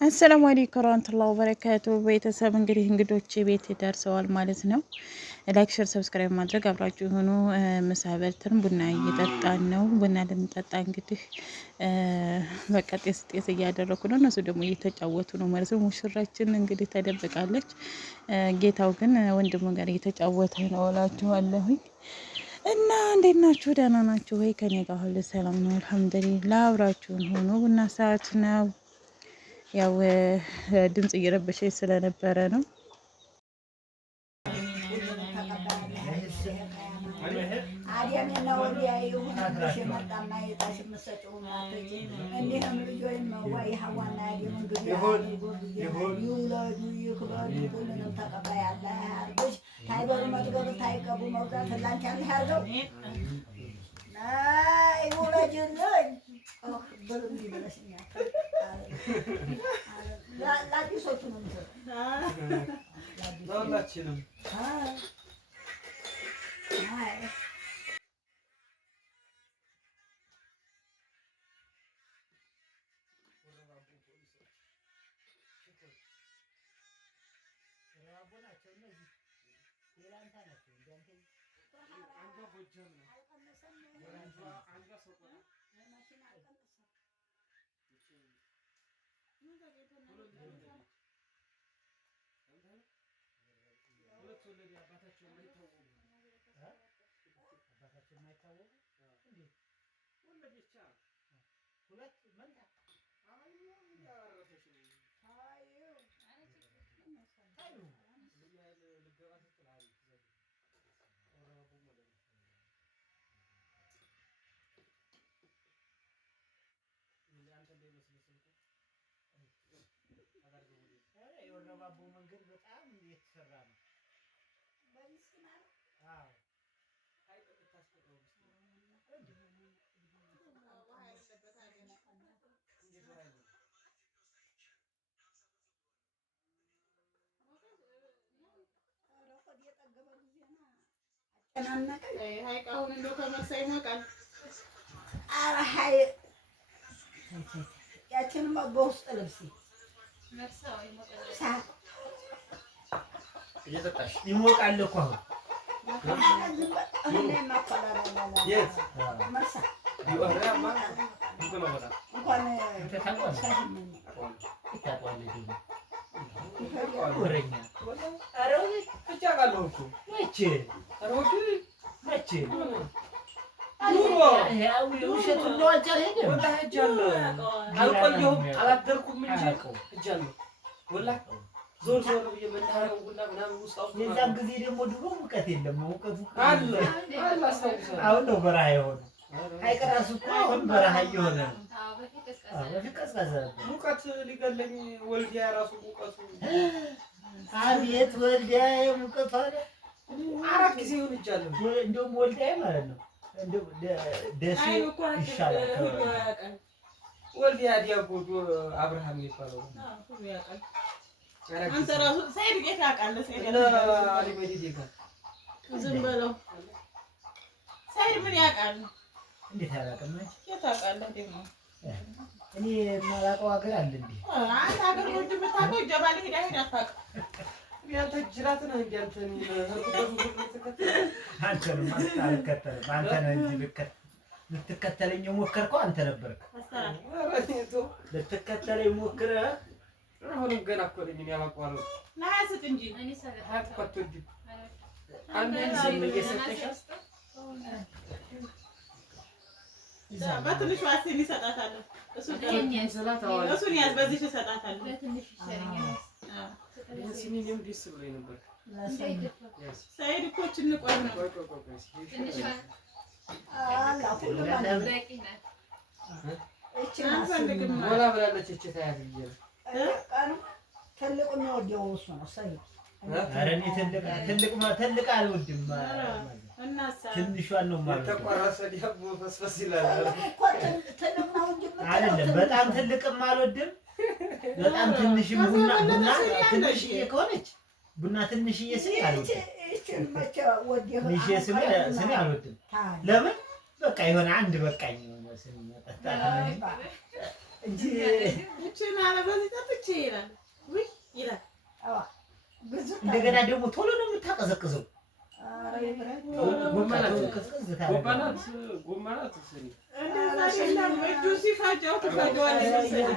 አሰላሙ አለይኩም ወራህመቱላሂ ወበረካቱ። ቤተሰብ እንግዲህ እንግዶች ቤት ደርሰዋል ማለት ነው። ላይክ፣ ሼር፣ ሰብስክራይብ ማድረግ አብራችሁ ሆኖ ምሳ በልተን ቡና እየጠጣን ነው። ቡና ልንጠጣ እንግዲህ በቃ ጤስ ጤስ እያደረኩ ነው። እነሱ ደግሞ እየተጫወቱ ነው ማለት ነው። ሙሽራችን እንግዲህ ተደብቃለች። ጌታው ግን ወንድሙ ጋር እየተጫወተ ነው እላችኋለሁኝ። እና እንዴት ናችሁ? ደህና ናችሁ ወይ? ከኔ ጋር ሁሉ ሰላም ነው አልሐምዱሊላህ። አብራችሁን ሆኖ ቡና ሰዓት ነው። ያው ድምጽ እየረበሸኝ ስለነበረ ነው። የወረባቦ መንገድ በጣም እየተሰራ ነው። ሀይቃውን እንደው ከመርሳ ይሞቃል። ኧረ ሀይ ያችንም በውስጥ ልብስ ይሞቃል እኮ ዞር ዞር የመናኸው ጉና ምናምን ውስጣው የዛን ጊዜ ደግሞ ድሮ ሙቀት የለም። ሙቀቱ አለ አሁን ነው በረሃ የሆነ ሀይቅ እራሱ እኮ አሁን በረሃ እየሆነ ነው። በፊት ቀዝቃዛ ነበር። ሙቀት ሊገለኝ ወልዲያ እራሱ ሙቀቱ አቤት ወልዲያ ሙቀቱ አለ 4 ጊዜ ሆንጃለሁ። እንደውም ወልዲያ ማለት ነው እንደው ደሴ ይሻላል። ወልዲያ ዲያጎዶ አብርሃም ይባላል። አንተ ራሱ ሰይድ ጌታ አውቃለሁ። ሰይድ አሊ መዲዲ ጋር ዝም በለው። ሰይድ ምን ያውቃል? እንዴት አላውቅም? ጌታ አውቃለሁ ደግሞ እኔ የማላውቀው ሀገር አለ እንዴ? አንተ ሀገር ወንድ የምታውቀው ጀባል ሄዳ አታውቅም። ያንተ ጅራት ነው እንዴ? አንተን አልከተልም። አንተ ነህ እንጂ ልትከተለኝ የሞከርከው አንተ ነበርክ። ልትከተለኝ ሞክረህ አሁንም ገና እኮ ነኝ ያላቋረው ናስጥ እንጂ እኔ ሰላም አንዴ ዝም እየሰጠሽ በትንሽ ዋሴን ይሰጣታል። እሱን ያዝ በዚህ ይሰጣታል። ለትንሽ ይሰረኛል። ሲኒም ዲስ ብሎኝ ነበር። ሰይድ እኮ ችንቆይ ነው። ትንሽ ወላ ብላለች እቺ ታያት ይየ ትልቁ ነው ወዲያው እሱ ነው ሰይድ። ኧረ እኔ ትልቅ አልወድም። ትንሿን ነው ማለት ነው። ተቆራሰ ዲያቦ ፈስፈስ ይላል አይደለም። በጣም ትልቅም አልወድም፣ በጣም ትንሽም ቡና ትንሽዬ ከሆነች ቡና ትንሽዬ ስኒ አልወድም። ስኒ አልወድም። ለምን በቃ የሆነ አንድ በቃኝ መስል መጠጣት እንጂ እቺና ለበዚህ ጠጥቼ ይላል ወይ ይላል። እንደገና ደግሞ ቶሎ ነው የምታቀዘቅዘው።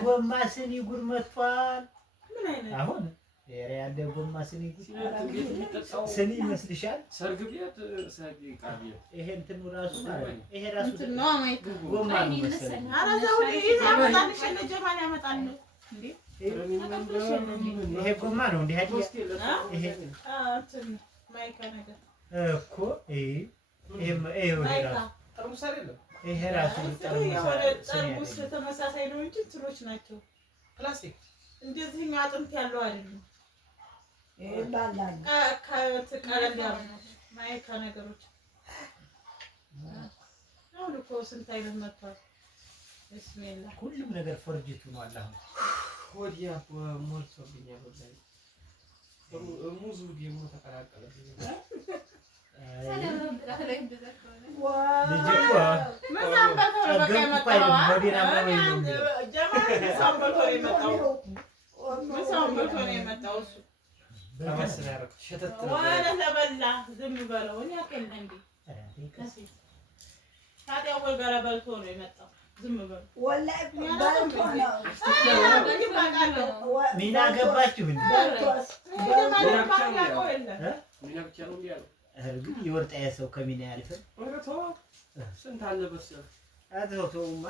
ጎማ ስኒ ጉድ መጥቷል። አሁን ያለ ጎማ ስኒ ስኒ ይመስልሻል? ሰርግ ቤት ይሄ እንትኑ ራሱ ይሄ ራሱ ጎማ ነው መሰለኝ። ይሄ ጎማ ነው እንዴ? ይሄ እኮ ይሄ ራሱ ጠርሙስ ተመሳሳይ ነው እንጂ እንትኖች ናቸው ፕላስቲክ። እንደዚህ አጥንት ያለው አይደለም። ቀለል ያሉ ማይካ ነገሮች አሁን እኮ ስንት አይነት መጥቷል። ብስሚላ ሁሉም ነገር ፎርጅቱ ነው። አላህ ወዲያ ሞልቶብኛል። ወላሂ ሙዙ ደግሞ ተቀላቀለብኝ። ሚና ገባችሁ እንዴ? ግን የወርጣ ሰው ከሚና ያልፈን ስንት አለ በሰው አትተውማ።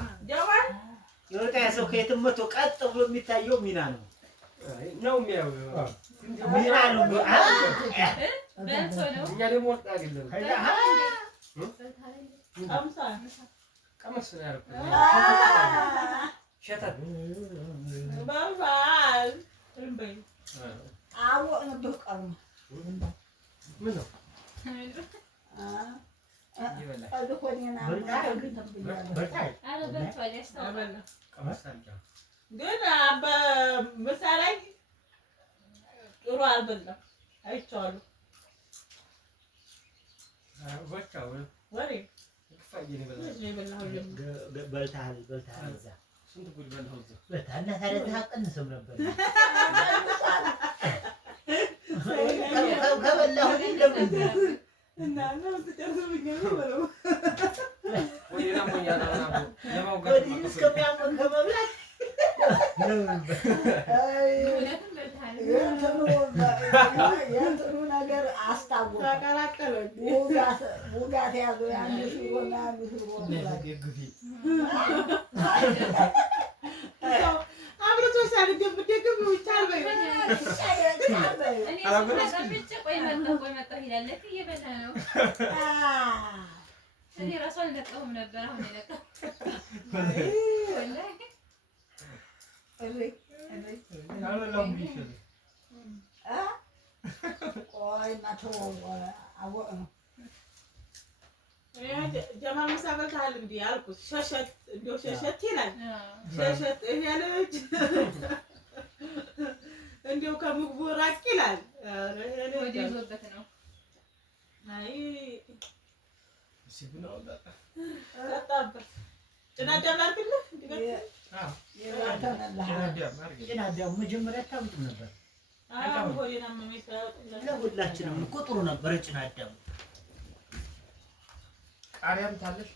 የወርጣ ሰው ከየትም መቶ ቀጥ ብሎ የሚታየው ሚና ነው ነው የሚያው ሚና ነው። እኛ ደግሞ ወርጣ አይደለም ቀመስ ነው ያልኩት። ሸታት ባባል አወቅንብህ ቀሩ ምን ነው ግን በምሳ ላይ ጥሩ አልበላም። አይቼዋለሁ። ወሬ በልተሃል እዛ ስንት ጉድ በላሁ እዛ በልተሃል እና ታዲያ አትቀንስም ነበር? ከበላሁ ለምን እና ነው ተጨርሶብኝ ነው ወይና ሞኛ እስከሚያመን ከመብላት የእንትኑ ነገር አስታወቀ። ውጋት ያዘው የአንድ ሽሮና አንድ ሽሮ አብረቶ ሲያደርግ ደግም ይቻል በይ እኔ ራሱ አልነቃሁም ነበር። አሁን የነቃሁ ጀማል ምሳ በልተሃል እንዴ አልኩት። ሸሸት እንደው ሸሸት ይላል። ሸሸት እያለች እንደው ከምግቡ ራቅ ይላል። ወደ ይዞበት ነው። አይ ሲብናው ዳጣ ጠጣበት ጭናዳም አድርግልህ ጭናዳም መጀመሪያ አታውቅም ነበር። ሆዴን አመመኝ ስላወጡልህ ለሁላችንም እኮ ጥሩ ነበር ጭናዳም። ቃሪያም ታለሽ